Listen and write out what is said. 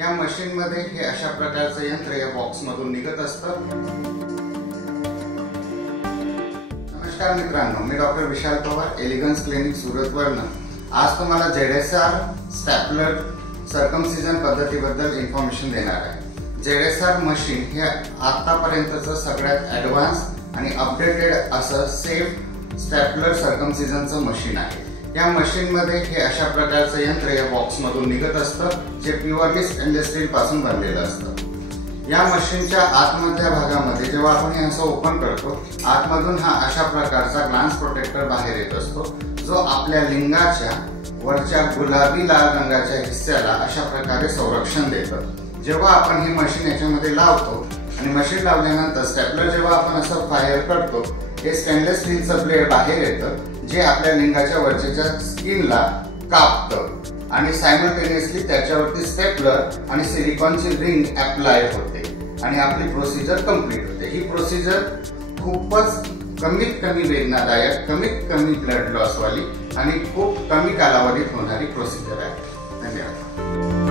या मशीन मध्ये हे अशा प्रकारचं यंत्र या बॉक्स मधून निघत असतं। नमस्कार मित्रांनो, मी डॉक्टर विशाल पवार, एलिगन्स क्लिनिक सुरत वरनं आज तुम्हाला ZSR स्टॅपलर सर्कमसिजन पद्धतीबद्दल इन्फॉर्मेशन देणार आहे। ZSR मशीन हे आतापर्यंतचं सगळ्यात ॲडव्हान्स आणि अपडेटेड असं सेफ स्टॅपलर सर्कमसिजनचं मशीन आहे। या मशीन मध्ये हे अशा प्रकारचं यंत्र या बॉक्स मधून निघत असतं, जे प्युअरली स्टेनलेस स्टील पासून बनलेलं असतं। या मशीनच्या आतमधल्या भागामध्ये जेव्हा आपण हे असं ओपन करतो, आतमधून हा अशा प्रकारचा ग्लान्स प्रोटेक्टर बाहेर येत असतो, जो आपल्या लिंगाच्या वरच्या गुलाबी लाल रंगाच्या हिस्स्याला अशा प्रकारे संरक्षण देतं। जेव्हा आपण ही मशीन याच्यामध्ये लावतो आणि मशीन लावल्यानंतर स्टॅपलर जेव्हा आपण असं फायर करतो, हे स्टेनलेस स्टीलचं ब्लेड बाहेर येतं, जे आपल्या लिंगाच्या वरच्या स्किनला कापतं आणि सायमल्टेनियसली त्याच्यावरती स्टेपलर आणि सिलिकॉनची रिंग अप्लाय होते आणि आपली प्रोसिजर कंप्लीट होते। ही प्रोसिजर खूपच कमीत कमी वेदनादायक, कमीत कमी ब्लड लॉस वाली आणि खूप कमी कालावधीत होणारी प्रोसिजर आहे। धन्यवाद।